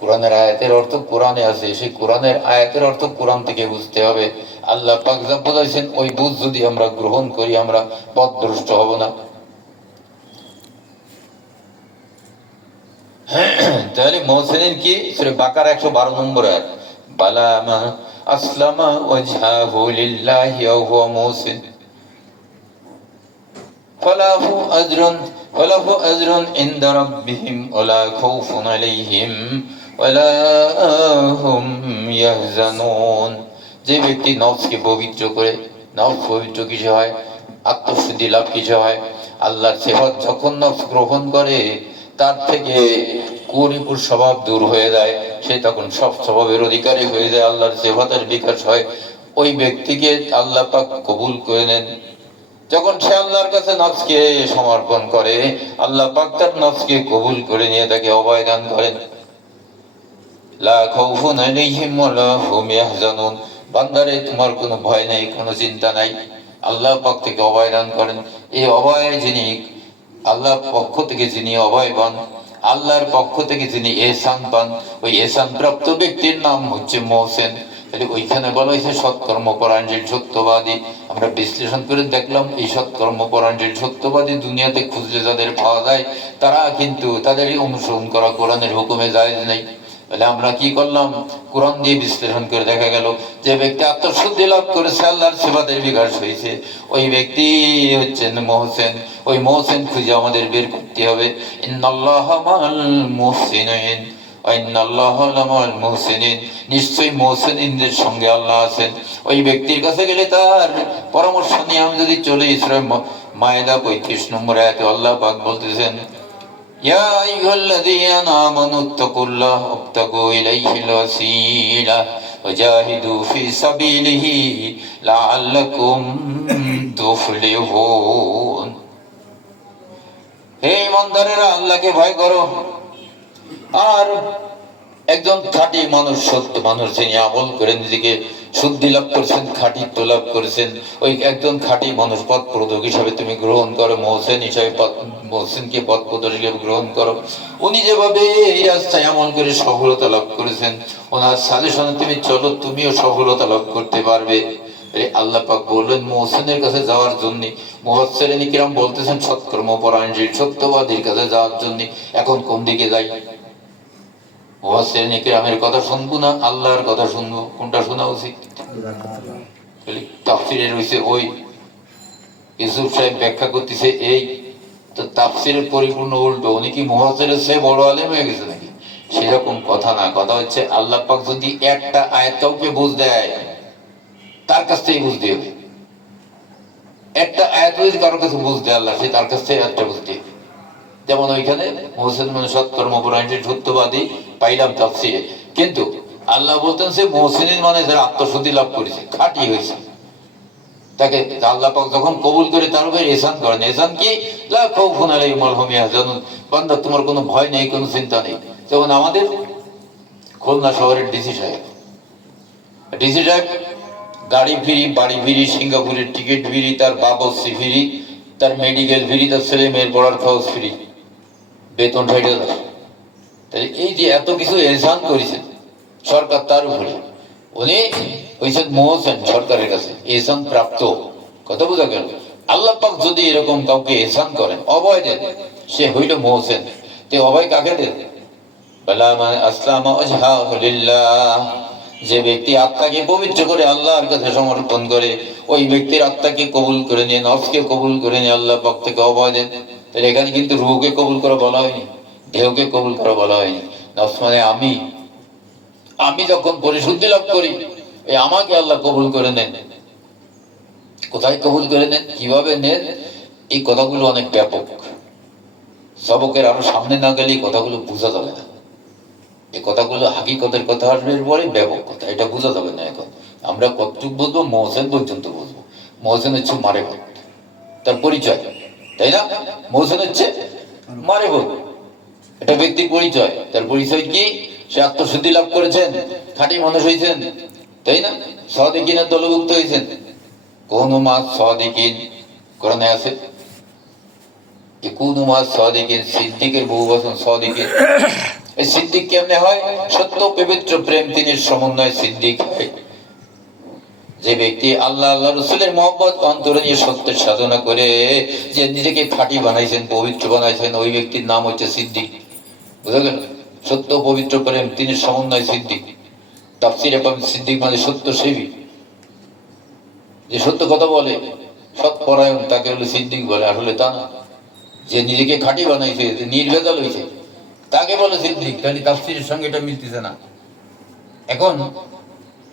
কোরআনের আয়াতের অর্থ কোরআনে আছে, সেই কোরআনের আয়াতের অর্থ কোরআন থেকে বুঝতে হবে। আল্লাহ পাক যা বলেছেন ওই বুঝ যদি আমরা গ্রহণ করি, আমরা পথভ্রষ্ট হব না। তাহলে মহসিন কি? সূরা বাকারা 112 নম্বর আয়াত, বালা মা আসলামা ওয়াজহাহু লিল্লাহি ওয়া হুয়া মুহসিন ফালাহু আজরুন ইনদা রাব্বিহিম ওয়ালা খাউফুন আলাইহিম ওয়ালা হুম ইয়াহজানুন। যে ব্যক্তি নফসকে পবিত্র করে, নফস পবিত্র কিসে হয়? আত্মশুদ্ধি লাভ কিসে হয়? আল্লাহর সেবত যখন নফস গ্রহণ করে, তার থেকে কুরিপুর স্বভাব দূর হয়ে যায়, সে তখন সব স্বভাবের অধিকারী হয়ে যায়, আল্লাহর সেবতের বিকাশ হয়। ওই ব্যক্তিকে আল্লাহ পাক কবুল করে নেন। যখন সে আল্লাহর কাছে নফসকে সমর্পণ করে, আল্লাহ পাক তার নফসকে কবুল করে নিয়ে তাকে অভয় দান করেন। লা খাউফুন আলাইহিম ওয়ালা হুম ইয়াহজানুন, বান্দারে তোমার কোনো ভয় নাই, কোনো চিন্তা নাই। আল্লাহ পাক থেকে অভয় দান করেন। এই অভয় যিনি, আল্লাহর পক্ষ থেকে যিনি অভয় পান, আল্লাহর পক্ষ থেকে যিনি এহসান পান, ওই এহসান প্রাপ্ত ব্যক্তির নাম হচ্ছে মহসিন। তাহলে ওইখানে বলা হয়েছে সৎকর্ম পরায়ণশীল সত্যবাদী। আমরা বিশ্লেষণ করে দেখলাম এই সৎকর্ম পরায়ণশীল সত্যবাদী দুনিয়াতে খুঁজলে যাদের পাওয়া যায়, তারা কিন্তু তাদেরই অনুসরণ করা কোরআনের হুকুমে জায়েজ নেই। তাহলে আমরা কি করলাম? কোরআন দিয়ে বিশ্লেষণ করে দেখা গেল যে ব্যক্তি আত্মশুদ্ধি লাভ করেছে, আল্লাহর সেবাদের বিকাশ হয়েছে, ওই ব্যক্তি হচ্ছেন মহসিন। ওই মহসিন খুঁজে আমাদের বের করতে হবে। ইন্নাল্লাহা মাআল মুহসিনিন ওয়া ইন্নাল্লাহা লামাআল মুহসিনিন, নিশ্চয়ই মহসিনদের সঙ্গে আল্লাহ আছেন। ওই ব্যক্তির কাছে গেলে তার পরামর্শ নিয়ে আমি যদি চলে, সূরা মায়েদা 35 নম্বর আয়াতে আল্লাহ পাক বলতেছেন, ইয়া আইয়ুহাল্লাযীনা আমানু তাকুল্লাহ ওয়াবতাগু ইলাইহিল ওয়াসিলা ওয়াজাহিদু ফি সাবিলিহি লাআল্লাকুম তুফলিহুন। হে ঈমানদারেরা, আল্লাহকে ভয় করো। আর একজন খাঁটি মানুষ, সত্য মানুষ, যিনি আমল করে নিজেকে শুদ্ধি লাভ করেছেন, খাঁটিত্ব লাভ করেছেন, ওই একজন খাঁটি মানুষ পথ প্রদর্শক হিসাবে তুমি গ্রহণ করো, মহসিন হিসাবে মহসিনকে পথ প্রদর্শক হিসাবে গ্রহণ করো। উনি যেভাবে এই রাস্তায় আমল করে সফলতা লাভ করেছেন, ওনার সাজেশনে তুমি চলো, তুমিও সফলতা লাভ করতে পারবে। আল্লাহ পাক বললেন মহসিনের কাছে যাওয়ার জন্য। মুফাসসিরিন কিরাম বলতেছেন সৎকর্ম পরায়ণশীল সত্যবাদীর কাছে যাওয়ার জন্য। এখন কোন দিকে যাই? মুফাসসিরিন কিরামের কথা শুনবো না আল্লাহর কথা শুনবো? কোনটা শোনা উচিত? তাফসিরে রয়েছে ওই, ইউসুফ সাহেব ব্যাখ্যা করতেছে এই, তো তাফসিরের পরিপূর্ণ উল্টো। উনি কি মুফাসসিরের চেয়ে বড় আলেম হয়ে গেছে নাকি? সেরকম কথা না। কথা হচ্ছে আল্লাহ পাক যদি একটা আয়াত কাউকে বুঝ দেয়, তার কাছ থেকে বুঝতে হবে। একটা আয়াত যদি কারোর কাছে বুঝতে আল্লাহ, সে তার কাছ থেকে একটা বুঝতে হবে। যেমন ওইখানে মহসিন মানে সৎকর্ম পরায়ণশীল সত্যবাদী পাইলাম তাফসিরে, কিন্তু আল্লাহ বলতেন সে মহসিন মানে যারা আত্মশুদ্ধি লাভ করেছে, খাঁটি হয়েছে, তাকে আল্লাহ পাক যখন কবুল করে তার উপরে এহসান করেন। এহসান কি? লা খাউফুন আলাইহিম ওয়া হুম ইয়াহজানুন, বান্দা তোমার কোনো ভয় নেই, কোনো চিন্তা নেই। যেমন আমাদের খুলনা শহরের ডিসি সাহেব গাড়ি ফ্রি, বাড়ি ফ্রি, সিঙ্গাপুরের টিকিট ফ্রি, তার বাবরসি ফ্রি, তার মেডিকেল ফ্রি, তার ছেলে মেয়ের পড়ার খরচ ফ্রি, বেতন ৬০,০০০। তাহলে এই যে এত কিছু এহসান করেছেন সরকার তার উপরে, উনি হয়েছেন মহসিন, সরকারের কাছে এহসান প্রাপ্ত। কথা বোঝা গেল? আল্লাহ পাক যদি এরকম কাউকে এহসান করেন, অভয় দেন, সে হইল মহসিন। তে অভয় কাকে দেন? বালা মান আসলামা ওয়াজহাহু লিল্লাহ, যে ব্যক্তি আত্মাকে পবিত্র করে আল্লাহর কাছে সমর্পণ করে, ওই ব্যক্তির আত্মাকে কবুল করে নিয়ে, নফসকে কবুল করে নিয়ে আল্লাহ পাক থেকে অভয় দেন। তাহলে এখানে কিন্তু রূহকে কবুল করা বলা হয়নি, দেহকে কবুল করা বলা হয়নি। নফস মানে আমি যখন পরিশুদ্ধি লাভ করি, এই আমাকে আল্লাহ কবুল করে নেন। কোথায় কবুল করে নেন, কিভাবে নেন, এই কথাগুলো অনেক ব্যাপক। সবকের আরো সামনে না গেলে এই কথাগুলো বোঝা যাবে না। এই কথাগুলো হাকিকতের কথা আসবে পরে, ব্যাপক কথা, এটা বোঝা যাবে না। এখন আমরা কতটুকু বুঝবো, মহসেন পর্যন্ত বুঝবো। মহসেন হচ্ছে মারেফত, তার পরিচয়, তাই না? মহসেন হচ্ছে মারেফত, এটা ব্যক্তির পরিচয়। তার পরিচয় কি? সে আত্মশুদ্ধি লাভ করেছেন, খাঁটি মানুষ হয়েছেন, তাই না? সাদিকিনের দলভুক্ত হয়েছেন। কোন মাস সাদিকিন কোরআনে আছে, কোন মাস সাদিকিন, সিদ্দিকের বহু বচন সাদিকিন। এই সিদ্দিক কেমনে হয়? সত্য পবিত্র প্রেম তিনের সমন্বয় সিদ্দিক হয়। যে ব্যক্তি আল্লাহ আল্লাহ রসুলের মহব্বত অন্তরে নিয়ে সত্যের সাধনা করে যে নিজেকে খাঁটি বানাইছেন, পবিত্র বানাইছেন, ওই ব্যক্তির নাম হচ্ছে সিদ্দিক। বুঝা গেল? সত্য পবিত্র প্রেম তিনের সমন্বয় সিদ্দিক। তাফসীরে পাবেন সিদ্দিক মানে সত্য সেবী, যে সত্য কথা বলে, সৎ পরায়ণ, তাকে বলে সিদ্দিক বলে। আসলে তা না, যে নিজেকে খাঁটি বানাইছে, যে নির্ভেজাল হয়েছে, তাকে বলে সিদ্দিক। তাহলে তাফসীরের সঙ্গে এটা মিলতেছে না। এখন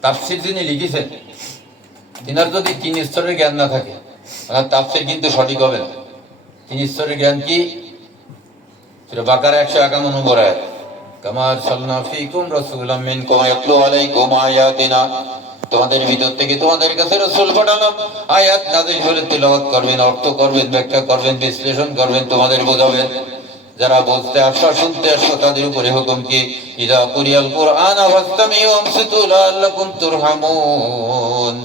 তাফসীর যিনি লিখেছেন, তিনার যদি 3 স্তরের জ্ঞান না থাকে, তাফসীর কিন্তু সঠিক হবে না। 3 স্তরের জ্ঞান কি? সূরা বাকারা 151 নম্বর আয়াত, কামা আরসালনা ফীকুম রাসূলাম মিনকুম ইয়াতলু আলাইকুম আয়াতিনা, তোমাদের ভিতর থেকে তোমাদের কাছে রাসূল পাঠালাম, আয়াত নাযিল করে তেলাওয়াত করবেন, অর্থ করবেন, ব্যাখ্যা করবেন, বিশ্লেষণ করবেন, তোমাদের বোঝাবেন। যারা বলতে আসো, শুনতে আসো, তাদের উপরে হুকুম কি? ইযা কুরিয়াল কুরআন ফাসতামিউ ওয়ানসিতু লাআল্লাকুম তুরহামুন।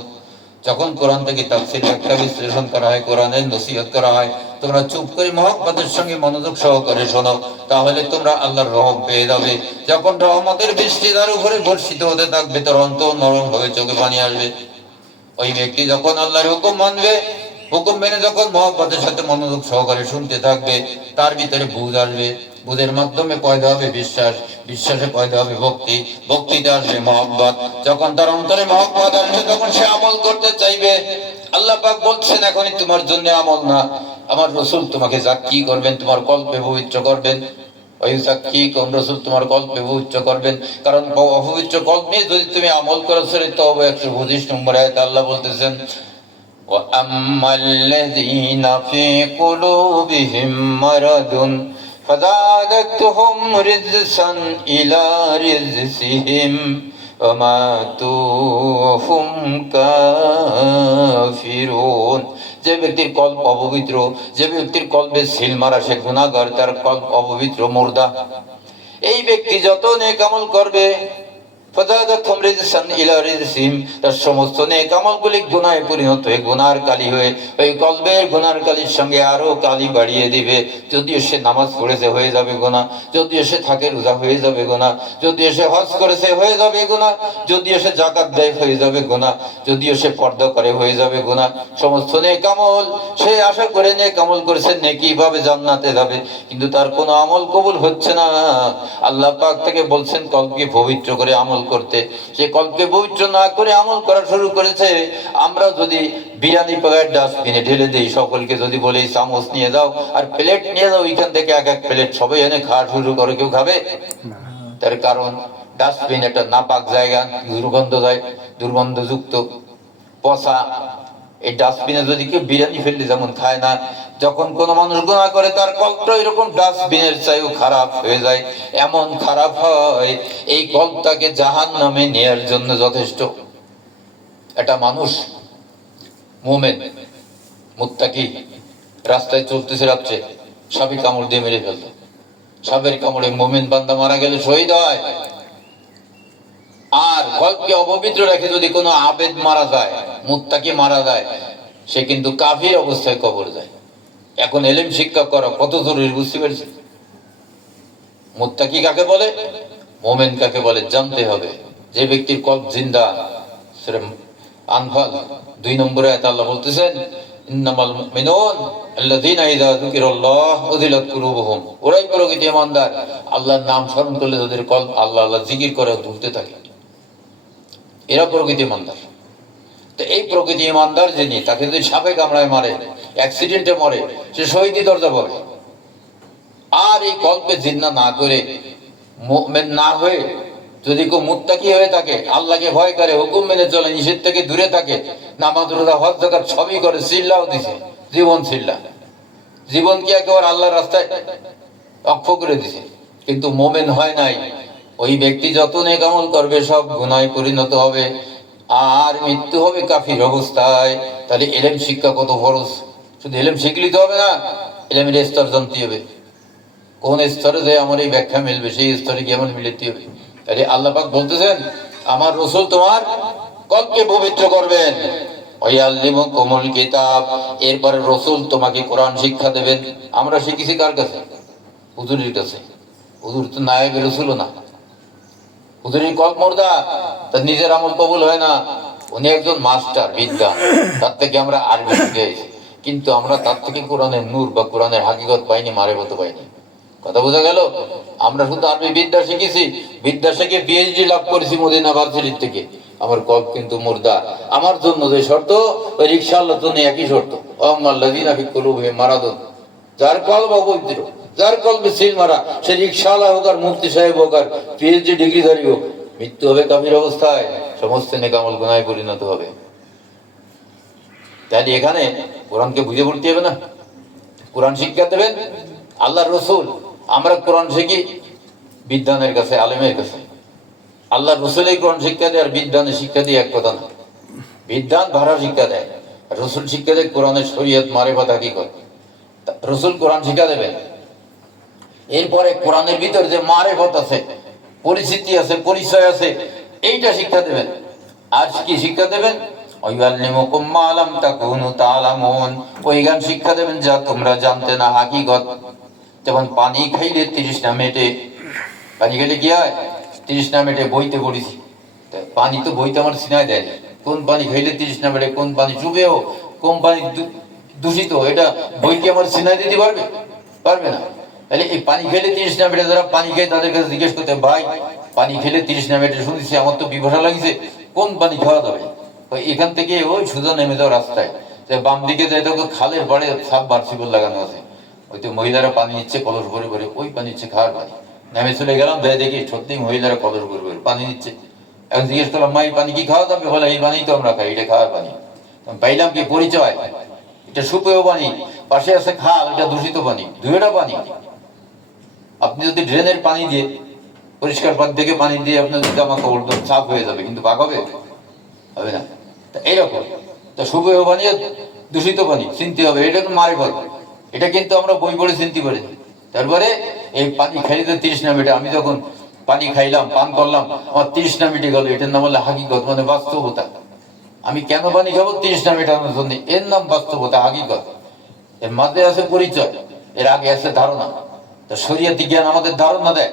যখন কোরআন থেকে তাফসীর, ব্যাখ্যা, বিশ্লেষণ করা হয়, কোরআনের নসিহত করা হয়, তোমরা চুপ করে মহব্বতের সঙ্গে মনোযোগ সহকারে শোনো, তাহলে তোমরা আল্লাহর রহম পেয়ে যাবে। যখন রহমতের বৃষ্টি তার উপরে বর্ষিত হতে থাকবে, তোর অন্তর নরম হবে, চোখে পানি আসবে। ওই ব্যক্তি যখন আল্লাহর হুকুম মানবে, হুকুম মেনে যখন মহব্বতের সাথে মনোযোগ সহকারে শুনতে থাকবে, তার ভিতরে বুঝ আসবে, বুঝের মাধ্যমে পয়দা হবে বিশ্বাস, বিশ্বাসে পয়দা হবে ভক্তি, ভক্তিতে আসবে মহব্বত। যখন তার অন্তরে মহব্বত আসবে, তখন সে আমল করতে চাইবে। আল্লাহ পাক বলছেন, এখনই তোমার জন্য আমল না, আমার রাসূল তোমাকে যাক্কি করবেন, তোমার কল্পে পবিত্র করবেন। ওই সাক্ষী কোন রাসূল তোমার কল্পে পবিত্র করবেন, কারণ অপবিত্র কল্প নিয়ে যদি তুমি আমল করো, সেটা তওবা 125 নম্বর আয়াতে আল্লাহ বলতেছেন, وَأَمَّا الَّذِينَ فِي قُلُوبِهِم مَّرَضٌ فَزَادَتْهُمْ رِجْسًا إِلَى رِجْسِهِمْ وَمَاتُوا وَهُمْ كَافِرُونَ। যে ব্যক্তির কল্প অপবিত্র, যে ব্যক্তির কল্পে সিল মারা, সে গুনাহগার, তার কল্প অপবিত্র, মুর্দা। এই ব্যক্তি যত নেক আমল করবে, তার সমস্ত নেক আমলগুলি গুনাহে পরিণত হয়ে, গুনার কালি হয়ে, ওই কলবের গুনার কালির সঙ্গে আরো কালি বাড়িয়ে দিবে। যদিও সে নামাজ পড়েছে, হয়ে যাবে গুনাহ। যদিও সে থাকে রোজা, হয়ে যাবে গুনাহ। যদিও সে হজ করেছে, হয়ে যাবে গুনাহ। যদিও সে যাকাত দেয়, হয়ে যাবে গুনাহ। যদিও সে পর্দা করে, হয়ে যাবে গুনাহ। সমস্ত নেক আমল সে আশা করে নেক আমল করেছে, নেকি ভাবে জান্নাতে যাবে, কিন্তু তার কোনো আমল কবুল হচ্ছে না। আল্লাহ পাক থেকে বলছেন কলবকে পবিত্র করে আমল করতে। সে কলবকে পবিত্র না করে আমল করা শুরু করেছে। আমরা যদি বিরিয়ানি প্যাকেট ডাস্টবিনে ঢেলে দিই, সকলকে যদি বলি চামচ নিয়ে যাও আর প্লেট নিয়ে যাও, ওইখান থেকে এক এক প্লেট সবাই এনে খাওয়া শুরু করে, কেউ খাবে? তার কারণ ডাস্টবিন একটা নাপাক জায়গা, দুর্গন্ধ যায়, দুর্গন্ধযুক্ত, পচা। এই ডাস্টবিনে যদি কেউ বিরিয়ানি ফেললে যেমন খায় না, যখন কোন মানুষ গুনাহ করে, তার কল্পটা এরকম ডাস্টবিনের চাইও খারাপ হয়ে যায়। এমন খারাপ হয়, এই কল্পটাকে জাহান্নামে নেয়ার জন্য যথেষ্ট। একটা মানুষ মুমিন, মুত্তাকি, রাস্তায় চলতেছে রাত্রে, সাপে কামড় দিয়ে মেরে ফেলল। সাপের কামড়ে মুমিন বান্দা মারা গেলে শহীদ হয়। আর কল্পকে অপবিত্র রেখে যদি কোনো আবেদ মারা যায়, মুত্তাকি মারা যায়, সে কিন্তু কাফির অবস্থায় কবর যায়। এখন এলেম শিক্ষা করা কত জরুরি, বুঝতে পেরেছি? মুত্তাকি কাকে বলে, মুমিন কাকে বলে জানতে হবে। যে ব্যক্তির কল্প জিন্দা, সূরা আনফাল 2 নম্বরে আয়াতে আল্লাহ বলতেছেন, ইন্নামাল মুমিনুন আল্লাযীনা ইযা যুকিরাল্লাহ ওয়াজিলাত কুলুবুহুম। ওরাই প্রকৃত ঈমানদার, আল্লাহর নাম স্মরণ করলে তাদের কল্প আল্লাহ আল্লাহ জিকির করে দুলতে থাকে, এরা প্রকৃত ঈমানদার। তো এই প্রকৃত ঈমানদার যিনি, তাকে যদি সাপে কামড়ায় মারে, অ্যাক্সিডেন্টে মরে, সে শহীদি দরজা পাবে। আর এই কল্পে জিন্না না করে, মুমিন না হয়ে, যদি কেউ মুত্তাকি হয়ে থাকে, আল্লাহকে ভয় করে, হুকুম মেনে চলে, নিষেধ থেকে দূরে থাকে, নামাজ রোজা হজ যাকাত সবই করে, চিল্লাও দিছে, জীবন চিল্লা, জীবনকে একেবারে আল্লাহর রাস্তায় অক্ষ করে দিছে, কিন্তু মোমেন হয় নাই। ওই ব্যক্তি যত নেক আমল করবে সব গুনাহে পরিণত হবে, আর মৃত্যু হবে কাফির অবস্থায়। তাহলে এলেম শিক্ষা কত ফরজ! শুধু এলেম শিখলি তো হবে না, এলেমের স্তর জানতে হবে, কোন স্তরে যে আমার এই ব্যাখ্যা মিলবে সেই স্তরে গিয়ে আমার মিলাতে হবে। তাহলে আল্লাহ পাক বলতেছেন আমার রাসূল তোমার কলকে পবিত্র করবেন, ওয়াল্লিমুকুমুল কিতাব, এরপরে রাসূল তোমাকে কোরআন শিক্ষা দেবেন। আমরা শিখেছি কার কাছে? হুজুরের কাছে। হুজুর তো নায়েব রাসূলও না, হুজুরের কলব মুর্দা, তার নিজের আমল কবুল হয় না। উনি একজন মাস্টার বিদ্যা, তার থেকে আমরা আরবি শিখেছি, কিন্তু আমরা তার থেকে কোরআনের নূর বা কোরআনের হাকিকত পাইনি, মারেফত পাইনি। কথা বোঝা গেল? আমরা শুধু আরবি বিদ্যা শিখেছি, বিদ্যা শিখে পিএইচডি লাভ করেছি মদিনা ভার্সিটির থেকে, আমার কলব কিন্তু মুর্দা। আমার জন্য যে শর্ত, ওই রিকশাওয়ালার জন্য একই শর্ত, আম্মাল্লাযীনা ফি কুলুবিহিম মারাদুন, যার কলব অপবিত্র, যার কলবে সিল মারা, সে রিকশাওয়ালা হোক আর মুফতি সাহেব হোক আর পিএইচডি ডিগ্রিধারী হোক, মৃত্যু হবে কাফির অবস্থায়, সমস্ত নেক আমল গুনাহে পরিণত হবে। তাহলে এখানে কোরআনকে বুঝে পড়তে হবে না, কোরআন শিক্ষা দেবেন আল্লাহর রাসূল। আমরা কোরআন শিখি বিদ্বানের কাছে, আলেমের কাছে। আল্লাহর রাসূল এই কোরআন শিক্ষা দেয় আর বিদ্বানের শিক্ষা দিয়ে এক কথা না। বিদ্বান ভাড়া শিক্ষা দেয়, আর রাসূল শিক্ষা দেয় কোরআনের শরীয়ত মারেফত হাকিকত। রাসূল কোরআন শিক্ষা দেবেন, এরপরে কোরআনের ভিতর যে মারেফত আছে, পরিচিতি আছে, পরিচয় আছে, এইটা শিক্ষা দেবেন। আর কি শিক্ষা দেবেন? ওয়াল্লিমুকুম মা লাম তাকুনু তা'লামুন, ওই জ্ঞান শিক্ষা দেবেন যা তোমরা জানতে না, হাকিকত। যেমন পানি খাইলে তৃষ্ণা মেটে, পানি খেলে কি হয়? তৃষ্ণা মেটে, বইতে পড়েছি। পানি তো বইতে আমার সিনায় দেয়, কোন পানি খাইলে তৃষ্ণা মেটে, কোন পানি চুবেও, কোন পানি দূষিত, এটা বই কি আমার সিনায় দিতে পারবে? পারবে না। তাহলে এই পানি খেলে তৃষ্ণা মেটে, যারা পানি খায় তাদের কাছে জিজ্ঞেস করতে, ভাই পানি খেলে তৃষ্ণা মেটে শুনেছি, আমার তো বিভসা লাগছে, কোন পানি খাওয়া যাবে? এখান থেকে ওই সোজা নেমে যাওয়া রাস্তায়, যে বাম দিকে যাই দেখো খালের পাড়ে সাবমার্সিবল লাগানো আছে, ওই তো মহিলারা পানি নিচ্ছে কলস ভরে ভরে, ওই পানি নিচ্ছে খাওয়ার পানি। নেমে চলে গেলাম, যাই দেখি সত্যি মহিলারা কলস ভরে ভরে পানি নিচ্ছে। এখন জিজ্ঞেস করলাম, মা এই পানি কি খাওয়া যাবে? বলে এই পানি তো আমরা খাই, এটা খাওয়ার পানি। পাইলাম কি পরিচয়, এটা সুপেয় পানি, পাশে আছে খাল, এটা দূষিত পানি, দুইটা পানি। আপনি যদি ড্রেনের পানি দিয়ে, পরিষ্কার পানি থেকে পানি দিয়ে আপনার জামা কাপড় সাফ হয়ে যাবে, কিন্তু পাক হবে? হবে না। এইরকম তো সুপেয় পানি দূষিত পানি চিনতে হবে, এটা তো মারেফত। এটা কিন্তু আমরা বই পড়ে চিনতে পারি। তারপরে এই পানি খাইতে তৃষ্ণা মেটে, আমি যখন পানি খাইলাম, পান করলাম, আমার তৃষ্ণা মিটে গেল, এটার নাম হলো হাকিকত, মানে বাস্তবতা। আমি কেন পানি খাবো? তৃষ্ণা মেটানোর জন্য, এর নাম বাস্তবতা, হাকিকত। এর মাঝে আছে পরিচয়, এর আগে আছে ধারণা। তো শরীয়তি জ্ঞান আমাদের ধারণা দেয়।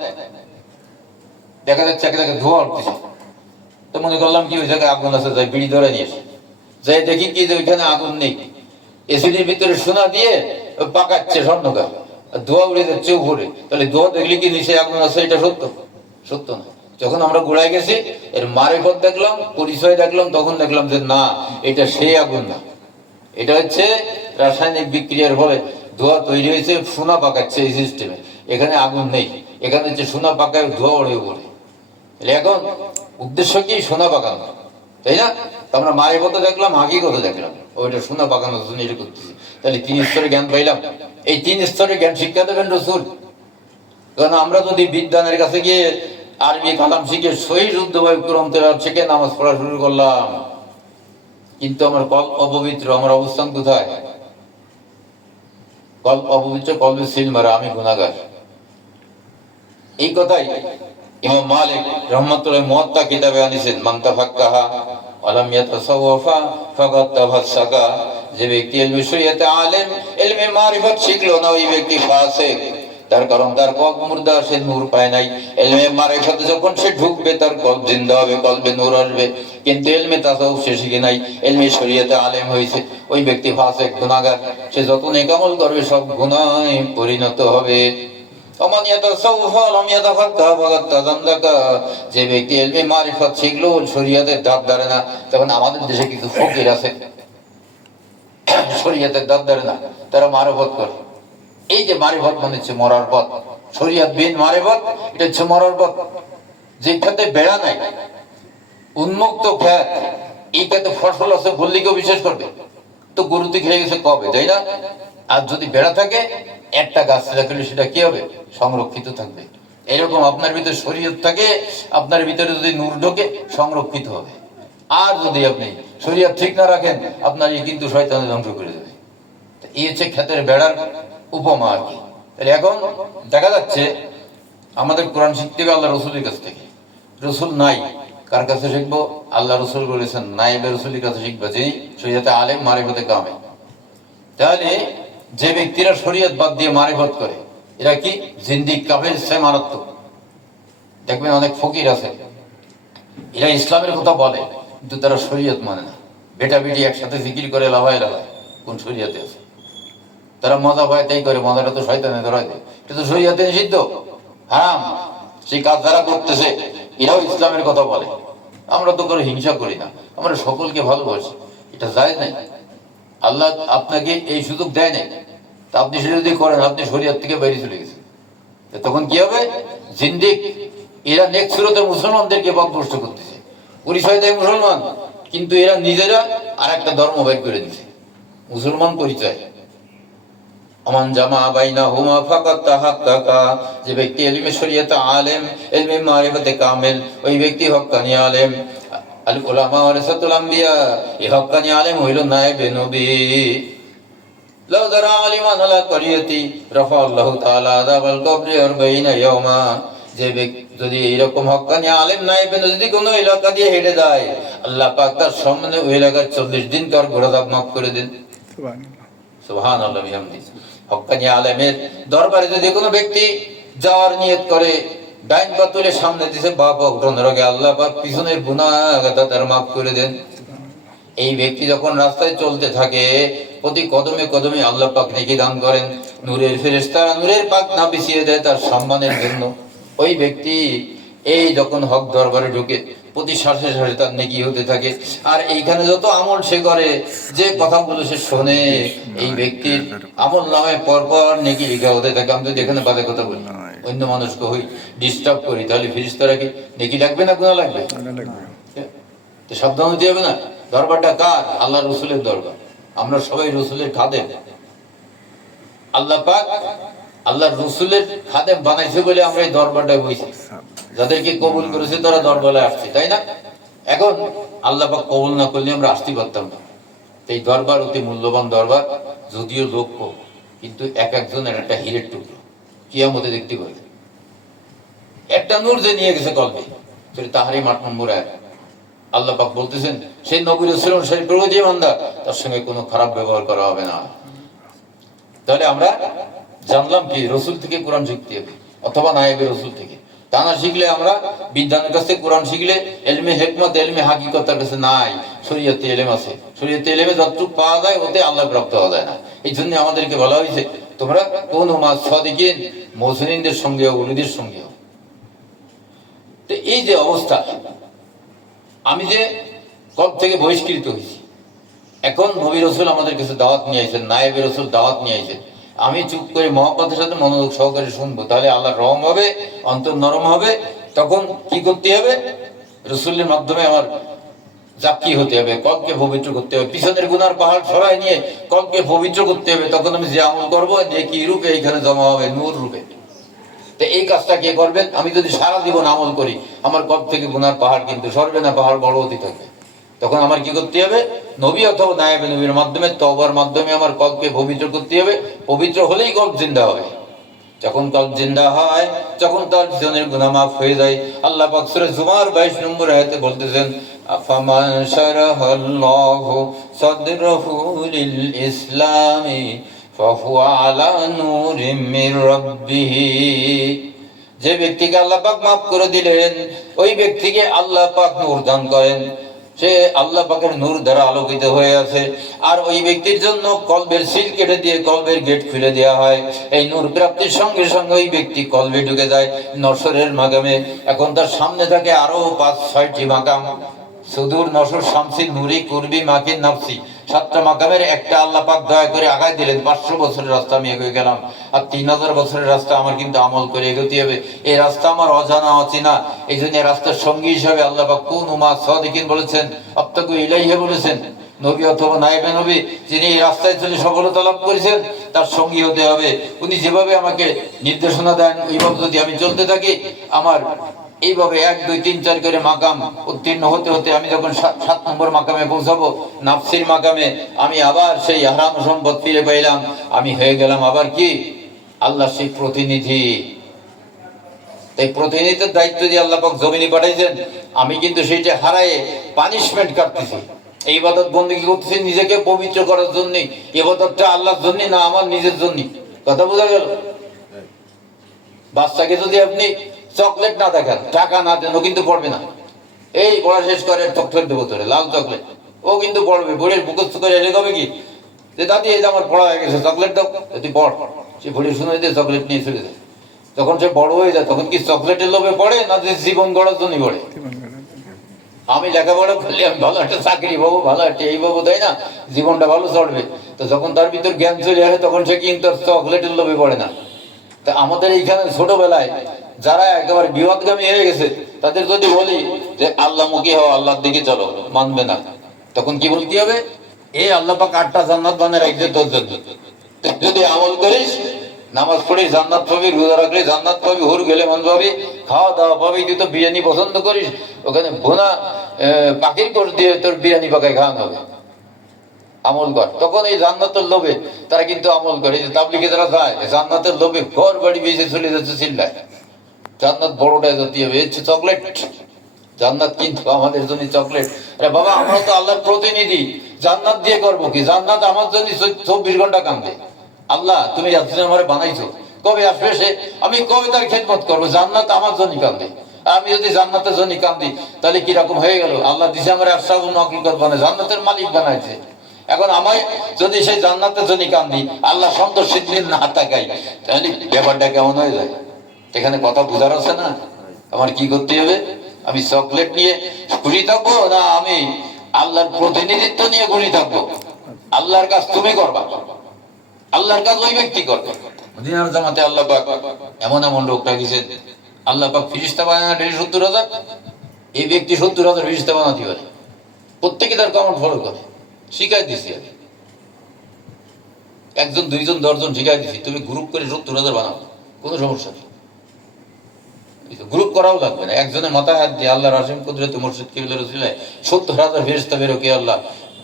দেখা যাচ্ছে একে ধোঁয়া উঠতেছে, তো মনে করলাম কি ওই জায়গায় আগুন আছে, যাই বিড়ি ধরে নিয়ে যাই দেখি কি যে ওইখানে আগুন নেই, এসিডির ভিতরে সোনা দিয়ে পাকাচ্ছে স্বর্ণকার, ধোঁয়া উড়ে যাচ্ছে উপরে। তাহলে ধোঁয়া দেখলে কি নিচে আগুন আছে? এটা সত্য? সত্য না। যখন আমরা গোড়ায় গেছি, এর মারেফত দেখলাম, পরিচয় দেখলাম, তখন দেখলাম যে না, এটা সেই আগুন না, এটা হচ্ছে রাসায়নিক বিক্রিয়ার ফলে ধোঁয়া তৈরি হয়েছে, সোনা পাকাচ্ছে এই সিস্টেমে। এখানে আগুন নেই, এখানে হচ্ছে সোনা পাকায়, ধোঁয়া উড়ে উপরে। এখন উদ্দেশ্য কি? সোনা পাকানো, তাই না? আমরা মারেফত দেখলাম, হাকিকত দেখলাম, ওইটা সোনা পাকানোর জন্য এটা করতেছি। তাহলে 3 স্তরে জ্ঞান পাইলাম। এই 3 স্তরে জ্ঞান শিক্ষা দেবেন রাসূল। কারণ আমরা যদি বিদ্বানের কাছে গিয়ে আরবি কালাম শিখে সহি শুদ্ধভাবে কোরআন তেলাওয়াত শিখে নামাজ পড়া শুরু করলাম, কিন্তু আমার কলব অপবিত্র, আমার অবস্থান কোথায়? কলব অপবিত্র, কলবে সিল মারা, আমি গুনাহগার। এই কথাই ইমাম মালিক রাহমাতুল্লাহ মুওয়াত্তা কিতাবে আনিছেন, মান তাফাক্কাহা ওয়া লাম ইয়াতাসাওয়াফা ফাকাদ তাফাসসাকা, যে ব্যক্তি ইলমে শরীয়তে আলেম, ইলমে মারিফত শিখলো না, ওই ব্যক্তি ফাসিক। তার কারণ তার কলব মুর্দা, সে নূর পায় নাই। ইলমে মারিফতে যখন সে ঢুকবে, তার কলব জিন্দা হবে, কলবে নূর আসবে। কিন্তু ইলমে তাসাউফ সে শিখে নাই, ইলমে শরীয়তে আলেম হয়েছে, ওই ব্যক্তি ফাসিক, গুনাহগার। সে যত নেক আমল করবে সব গুনাহে পরিণত হবে। যে ব্যক্তি ইলমে মারিফত শিখলো, শরীয়তের দাঁত ধরে না। তখন আমাদের দেশে কিছু ফকির আছে, শরীয়তের দাঁত ধরে না, তারা মারিফত করে। এই যে মারিফত মানে হচ্ছে মরার পথ, শরীয়ত বিন মারিফত, এটা হচ্ছে মরার পথ। যে ক্ষেত্রে বেড়া নাই, উন্মুক্ত ক্ষেত, এইটাতে ফসল আছে বললে কেউ বিশ্বাস করবে? তো গরুতে খেয়ে গেছে কবে, তাই না? আর যদি বেড়া থাকে, একটা গাছ রাখলে সেটা কি হবে? সংরক্ষিত থাকবে। এরকম আপনার ভিতরে শরীয়ত থাকে, আপনার ভিতরে যদি নূর ঢোকে, সংরক্ষিত হবে। আর যদি আপনি শরীয়ত ঠিক না রাখেন, আপনার কিন্তু শয়তানে ধ্বংস করে দেবে। এই হচ্ছে ক্ষেতের বেড়ার উপমা আর কি। তাহলে এখন দেখা যাচ্ছে আমাদের কোরআন শিখতে হবে আল্লাহ রসুলের কাছ থেকে। রসুল নাই, কার কাছে শিখবো? আল্লাহ রসুল বলেছেন নায়েবে রসুলের কাছে শিখবো, যিনি শরীয়তে আলেম মারিফতে কামেল। তাহলে যে ব্যক্তিরা শরীয়ত বাদ দিয়ে মারিফত করে, এরা কি জিন্দিক, কাফের, সে মারাত্মক। দেখবেন অনেক ফকির আছে, এরা ইসলামের কথা বলে কিন্তু তারা শরীয়ত মানে না। বেটা বেটি একসাথে জিকির করে লাভায় লাভায়, কোন শরীয়তে আছে? তারা মজা পায় তাই করে, মজাটা তো শয়তানে ধরায় দেয়, এটা তো শরীয়তে নিষিদ্ধ, হারাম। সেই কাজ যারা করতেছে এরাও ইসলামের কথা বলে। আমরা তো কোনো হিংসা করি না, আমরা সকলকে ভালোবাসি, এটা জায়েজ নাই। আল্লাহ আপনাকে এই সুযোগ দেয় নাই, তা আপনি সেটা যদি করেন, আপনি শরীয়ত থেকে বাইরে চলে গেছেন। তখন কি হবে? জিন্দিক। এরা নেক্সট সুরতে মুসলমানদেরকে বদভস্ত করতেছে, পরিচয় দেয় মুসলমান, কিন্তু এরা নিজেরা আর একটা ধর্ম বের করে দিচ্ছে, মুসলমান পরিচয়। আমান জামা বাইনা হুমা ফাকাত তাহাক্কাকা, যে ব্যক্তি ইলমে শরীয়ত আলেম, ইলমে মারিফতে কামেল, ওই ব্যক্তি হক্কানি আলেম। আল উলামা ওয়ারাসাতুল আম্বিয়া, এই হক্কানি আলেম হইল নায়েবে নবী। লাউ দারা আলিমান আলা করিয়তি রাফা আল্লাহু তাআলা আযাবাল কবরি 40 ইয়াওমা, যে ব্যক্তি যদি এইরকম হক্কানি আলেম নায়েবে যদি কোনো এলাকা দিয়ে হেঁটে যায়, আল্লাহ পাক তার সামনে ওই এলাকার 40 দিন তার গোড়াদাগ মাফ করে দেন। সুবহানাল্লাহ, সুবহানাল্লাহ বিহামদিহি। হক্কানি আলেমের দরবারে যদি কোনো ব্যক্তি যাওয়ার নিয়ত করে, ডাইন পা তুলে সামনে দিছে, বাপ উঠানোর আগে আল্লাহ পাক পিছনের গুনাহ তার মাফ করে দেন। এই ব্যক্তি যখন রাস্তায় চলতে থাকে, প্রতি কদমে কদমে আল্লাহ পাক নেকি দান করেন, নূরের ফেরেশতারা নূরের পাখনা বিছিয়ে দেয় তার সম্মানের জন্য। ওই ব্যক্তি এই যখন হক দরবারে ঢুকে, প্রতি শ্বাসে শ্বাসে তার নেকি হতে থাকে। আর এইখানে যত আমল সে করে, যে কথাগুলো সে শোনে, এই ব্যক্তির আমল নামে পরপর নেকি লেখা হতে থাকে। আমি যদি এখানে বাদে কথা বলি, অন্য মানুষকে হই ডিস্টার্ব করি, তাহলে ফেরেশতারা কি নেকি লাগবে না গুনাহ লাগবে? তো সাবধান হতে হবে না। দরবারটা কার? আল্লাহ রসুলের দরবার। আমরা সবাই রসুলের খাদেম। আল্লাহ পাক আল্লাহ রসুলের খাদেম বানাইছে বলে আমরা এই দরবারটায় বইছি। যাদেরকে কবুল করেছে তারা দরবারে আসছে, তাই না? এখন আল্লাহ পাক কবুল না করলে আমরা আসতে পারতাম না। এই দরবার অতি মূল্যবান দরবার, যদিও লোক কম, কিন্তু এক একজনের একটা হীরের টুকরো। কিয়ামতে দেখতে পারবে একটা নূর যে নিয়ে গেছে কলবে, সেটা তাহারই 8 নম্বর আয়াত। আল্লাহ পাক বলতেছেন সেই নবী রাসূল সেই প্রগতি বান্দা, তার সঙ্গে কোনো খারাপ ব্যবহার করা হবে না। তাহলে আমরা জানলাম কি? রসুল থেকে কোরআন শিখতে হবে, অথবা নায়েবে রসুল থেকে। তা না শিখলে আমরা বিদ্যানের কাছে কোরআন শিখলে এলমে হিকমত, এলমে হাকিকত তার কাছে নাই। শরীয়তে এলেম আছে, শরীয়তে এলেমে যতটুকু পাওয়া যায় ওতে আল্লাহ প্রাপ্ত হওয়া যায় না। এই জন্য আমাদেরকে বলা হয়েছে তোমরা কোন মা সাদিকিন, মুহসিনদের সঙ্গে ওলিদের সঙ্গে। তো এই যে অবস্থা, আমি যে কব থেকে বহিষ্কৃত হয়েছি, এখন নবী রসুল আমাদের কাছে দাওয়াত নিয়ে আইছেন, নায়েবে রসুল দাওয়াত নিয়ে আইছেন, আমি চুপ করে মহব্বতের সাথে মনোযোগ সহকারে শুনবো, তাহলে আল্লাহ রহম হবে, অন্তর নরম হবে। তখন কি করতে হবে? রসুলের মাধ্যমে আমার জাকি হতে হবে, কলকে পবিত্র করতে হবে, পিছনের গুনার পাহাড় সরাই নিয়ে কলকে পবিত্র করতে হবে। তখন আমি যে আমল করবো নেকি রূপে এখানে জমা হবে, নূর রূপে। তো এই কাজটা কে করবেন? আমি যদি সারা জীবন আমল করি, আমার কল থেকে গুনার পাহাড় কিন্তু সরবে না, পাহাড় বড় হতে থাকবে। তখন আমার কি করতে হবে? নবী অথবা নায়েবে নবীর মাধ্যমে, তওবার মাধ্যমে আমার কলকে পবিত্র করতে হবে। পবিত্র হলেই কল জিন্দা হবে। যখন কল জিন্দা হয়, যখন তার জীবনের গুনাহ মাফ হয়ে যায়। আল্লাহ পাক সূরা জুমার 22 নম্বর আয়াতে বলতেছেন, আফামান শারাহাল্লাহু সাদরাহু লিল ইসলামি ফাহুয়া আলা নূরিম মির রাব্বিহি। যে ব্যক্তিকে আল্লাহ পাক মাফ করে দিলেন, ওই ব্যক্তিকে আল্লাহ পাক নূর দান করেন, সে আল্লাহ পাকের নূর দ্বারা আলোকিত হয়ে আছে। আর ওই ব্যক্তির জন্য কলবের সিল কেটে দিয়ে কলবের গেট খুলে দেওয়া হয়। এই নূর প্রাপ্তির সঙ্গে সঙ্গে ওই ব্যক্তি কলবে ঢুকে যায় নসরের মাকামে। এখন তার সামনে থাকে আরো 5-6টি মাকাম। সুদূর নসর শামসি নূরি কুরবি মাকিন নাফসি, 7টা মাকামের একটা আল্লাহ পাক দয়া করে আগায় দিলেন। 500 বছরের রাস্তা আমি এগিয়ে গেলাম, আর 3000 বছরের রাস্তা আমার কিন্তু আমল করে এগোতে হবে। এই রাস্তা আমার অজানা অচেনা, এই জন্য রাস্তার সঙ্গী হিসাবে আল্লাহ পাক কুনু মা সাদিকিন বলেছেন, আবতাগু ইলাইহি বলেছেন। নবী অথবা নায়েবে নবী যিনি এই রাস্তায় চলে সফলতা লাভ করেছেন, তার সঙ্গী হতে হবে। উনি যেভাবে আমাকে নির্দেশনা দেন ওইভাবে যদি আমি চলতে থাকি, আমার এইভাবে 1 2 3 4 করে মাকাম উত্তীর্ণ হতে হতে আমি যখন 7 নম্বর মাকামে পৌঁছাবো, নাফসির মাকামে, আমি আবার সেই হারাম সম্পদ ফিরে পাইলাম, আমি হয়ে গেলাম আবার কি আল্লাহ সেই প্রতিনিধি। তাই প্রতিনিধিত্বের দায়িত্ব দিয়ে আল্লাহ পাক জমিনে পাঠাইছেন, আমি কিন্তু সেইটা হারায়ে পানিশমেন্ট কাটতেছি। এই ইবাদত বন্দেগী করতেছি নিজেকে পবিত্র করার জন্য। ইবাদতটা আল্লাহর জন্য না আমার নিজের জন্য। কথা বোঝা গেল? বাচ্চাকে যদি আপনি চকলেট না দেখান, টাকা না দেন, ও কিন্তু পড়বে না। এই পড়া শেষ করে চকলেট দেবো তোরে, লাল চকলেট, ও কিন্তু পড়বে। বুড়ির মুখস্থ করে এলে কবে কি যে দাদি এই যে আমার পড়া হয়ে গেছে, চকলেট দাও, যদি পড়। সে বুড়ি শুনে দিয়ে চকলেট নিয়ে চলে যায়। যখন সে বড় হয়ে যায় তখন কি চকলেটের লোভে পড়ে না যে জীবন গড়ার জন্য পড়ে? আমি লেখাপড়া করলে আমি ভালো একটা চাকরি পাবো, ভালো একটা এই পাবো, তাই না? জীবনটা ভালো চলবে। তো যখন তার ভিতর জ্ঞান চলে আসে তখন সে কিন্তু চকলেটের লোভে পড়ে না। তা আমাদের এইখানে ছোটবেলায় যারা একেবারে বিবাদগামী হয়ে গেছে, তাদের যদি বলি যে আল্লাহ মুখী হও, আল্লাহর দিকে চলো, মানবে না। তখন কি বলতে হবে? এই আল্লাহ পাক 8টা জান্নাত বানিয়ে রাখছে তোর জন্য, যদি আমল করিস, নামাজ পড়ে জান্নাত পাবি, রোজা রাখলে জান্নাত পাবি, হুর গেলে মান পাবি, খাওয়া দাওয়া পাবি। তুই তো বিরিয়ানি পছন্দ করিস, ওখানে ভুনা পাখির কোষ দিয়ে তোর বিরিয়ানি পাকায় খাওয়ানো হবে। আমল কর, তখন এই জান্নাতের লোভে তারা কিন্তু আমল করে। যে তাবলিগে যারা যায় জান্নাতের লোভে ঘর বাড়ি বেঁচে চলে যাচ্ছে চিল্লায়, জান্নাত বড়টা যেতে হবে, হচ্ছে চকলেট। জান্নাত কিন্তু আমাদের জন্য চকলেট। আরে বাবা, আমরা তো আল্লাহর প্রতিনিধি, জান্নাত দিয়ে করবো কি? জান্নাত আমার জন্য 24 ঘন্টা কান্দে। আল্লাহ তুমি এতদিন আমার বানাইছো, কবে আসবে সে? আমি কবে তার খেদমত করবো? জান্নাত আমার জন্য কান্দে। আমি যদি জান্নাতের জন্য কান্দি তাহলে কিরকম হয়ে গেল? আল্লাহ দিছে আমার আশরাফুল মাখলুকাত বানায়, জান্নাতের মালিক বানাইছে। এখন আমায় যদি সেই জান্নাতের জন্য কান্দি, আল্লাহ সন্তোষের দিন না তাকাই, তাহলে ব্যাপারটা কেমন হয়ে যায়? এখানে কথা বুঝার আছে না? আমার কি করতে হবে? আমি চকলেট নিয়ে ঘুরি থাকবো, না আমি আল্লাহর প্রতিনিধিত্ব নিয়ে ঘুরি থাকবো? আল্লাহর কাজ তুমি করবা, আল্লাহর কাজ ওই ব্যক্তি করবে। মদিনার জামাতে আল্লাহ পাক এমন এমন লোক রাখিছেন, আল্লাহ পাক ফেরেশতা বানাতে 70,000, এই ব্যক্তি 70,000 ফেরেশতা বানাতে পারে। প্রত্যেকে তার কমন ফলো করে। শিখাই দিছি, 1 জন 2 জন 10 জন শিখাই দিছি, তুমি গ্রুপ করে 70,000 বানাও, কোনো সমস্যা নেই। গ্রুপ করাও লাগবে না, একজনের মাথায় হাত দিয়ে আল্লাহর আসিম কুদরত মুর্শিদ কিবলা রাসূলুল্লাহ 70,000 ফেরেশতা বের কে আল্লাহ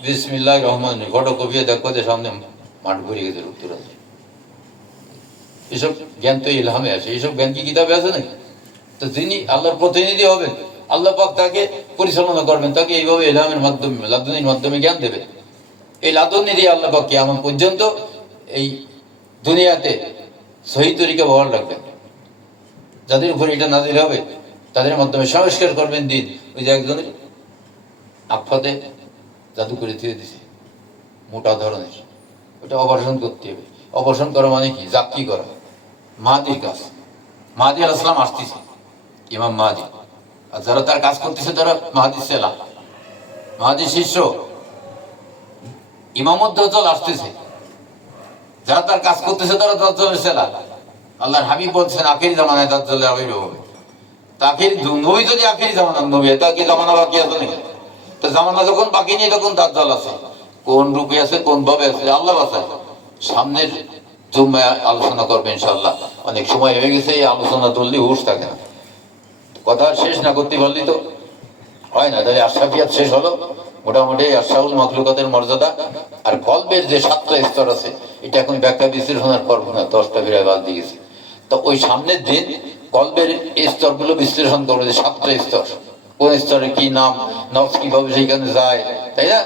বিসমিল্লাহির রহমানির রহিম ফটো কপিয়ে দেখো যে সামনে মাঠ ভরে গেছে 70,000। এসব জ্ঞান তো ইলহামে আছে, এইসব জ্ঞান কি কিতাবে আছে নাকি? তো যিনি আল্লাহর প্রতিনিধি হবেন, আল্লাহ পাক তাকে পরিচালনা করবেন, তাকে এইভাবে ইলহামের মাধ্যমে, লাদুনির মাধ্যমে জ্ঞান দেবে। এই লাদুনি দিয়ে আল্লাহ পাক কিয়ামত পর্যন্ত এই দুনিয়াতে সহি তরিকা ব্যবহার রাখবেন। যাদের উপর এটা নাজিল হবে তাদের মাধ্যমে সংস্কার করবেন দিন। ওই যে একজনের আফাতে জাদু করে দিয়ে দিছে মোটা ধরনের, ওটা অপারেশন করতে হবে। অপারেশন করা মানে কি? জাকি করা। মাহাদির কাজ, মাহাদি আলাইহিস সালাম আসতেছে, ইমাম মাহাদি, আর যারা তার কাজ করতেছে তারা মাহাদির সেলা, মাহাদির শিষ্য। ইমামত দাজ্জাল আসতেছে, যারা তার কাজ করতেছে তারা দাজ্জালের সেলা। আল্লাহর হাবিব বলছেন আখিরি জামানায় দাজ্জালের আবির্ভাব হবে। তা আখিরি নবী যদি আখিরি জামানার নবী, তা কি জামানা বাকি আছে নাকি? তো জামানা যখন বাকি নেই তখন দাজ্জাল আছে। কোন রূপে আছে, কোন ভাবে আছে, আল্লাহ বাঁচায়। সামনের জুম্মায় আলোচনা করবে ইনশাআল্লাহ। অনেক সময় হয়ে গেছে, এই আলোচনা তুললে হুঁশ থাকে না। কথা শেষ না করতে পারলি তো হয় না। তাহলে আশরাফিয়াত শেষ হলো। মোটামুটি আশরাফুল মাখলুকাতের মর্যাদা আর কলবের যে 7টা স্তর আছে, এটা এখন ব্যাখ্যা বিশ্লেষণের পর্ব না, 10টা বিরায় বাদ দিয়ে গেছে। তো ওই সামনের দিন কলবের স্তরগুলো বিশ্লেষণ করবো, যে 7টা স্তর, কোন স্তরে কি নাম, নফস কিভাবে সেইখানে যায়, তাই না?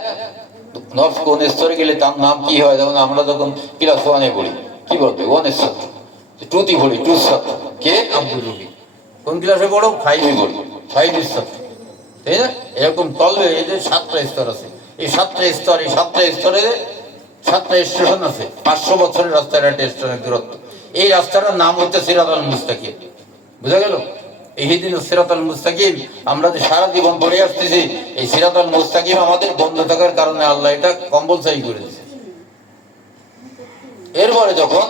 নফস কোন স্তরে গেলে তার নাম কি হয়? যেমন আমরা যখন ক্লাস 1-এ পড়ি, কি বলবে? 1 স্তর, 2তে পড়ি 2 স্তর, কে? আব্দুল রবি। কোন ক্লাসে পড়ো? 5-এ পড়ি 5 স্তর, তাই না? এরকম কলবে এই যে 7টা স্তর আছে, এই 7টা স্তর, এই 7টা স্তরে 7টা স্টেশন আছে। 500 বছরের রাস্তার একটা স্টেশনের দূরত্ব। এই রাস্তাটার নাম হচ্ছে সিরাতুল মুস্তাকিম। বুঝা গেল? ইহদিনাস সিরাতাল মুস্তাকিম আমরা যে সারা জীবন পড়ে আসতেছি, এই সিরাতাল মুস্তাকিম আমাদের বন্ধ থাকার কারণে আল্লাহ এটা কম্পালসারি করে দিয়েছে। এরপরে যখন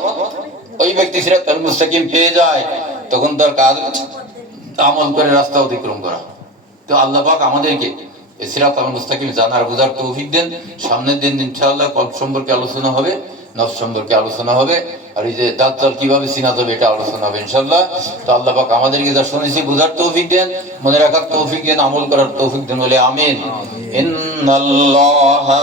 ওই ব্যক্তি সিরাতাল মুস্তাকিম পেয়ে যায়, তখন তার কাজ আমল করে রাস্তা অতিক্রম করা। তো আল্লাহ পাক আমাদেরকে এই সিরাতাল মুস্তাকিম জানার বুঝার তৌফিক দেন। সামনের দিন ইনশাআল্লাহ কলব সম্পর্কে আলোচনা হবে, নফস সম্পর্কে আলোচনা হবে, আর এই যে দাজ্জাল কিভাবে চিনা যাবে এটা আলোচনা হবে ইনশাআল্লাহ। তো আল্লাহ পাক আমাদেরকে যা শুনেছি বুঝার তৌফিক দেন, মনে রাখার তৌফিক দেন, আমল করার তৌফিক দেন বলে আমিন। ইন্নাল্লাহ